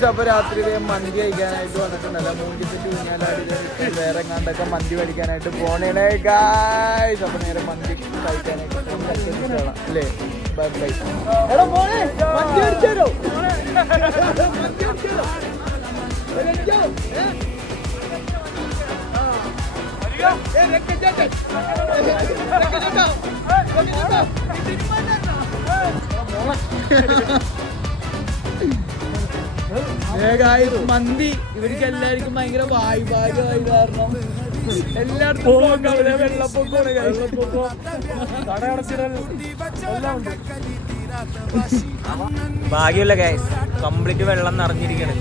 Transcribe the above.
Guys, അപ്പൊ രാത്രി മന്തി കഴിക്കാനായിട്ട് വന്നിട്ടുണ്ടല്ലോ. മൂഞ്ചിട്ട് ഊഞ്ഞാലാടി വേറെ എങ്ങാണ്ടൊക്കെ മന്തി മേടിക്കാനായിട്ട് പോണേണേ ഗായ്സ്. അപ്പൊ നേരെ മന്തി കഴിക്കാനായിട്ട് അല്ലേ? Bye bye. മന്തി ഇവർക്ക് എല്ലാവർക്കും ഭയങ്കര വായ്ഭാഗ്യമായി. കാരണം എല്ലായിടത്തും വെള്ളപ്പൊക്കമാണ്. ഭാഗ്യമില്ല ഗൈസ്, കംപ്ലീറ്റ് വെള്ളം നിറഞ്ഞിരിക്കണ്.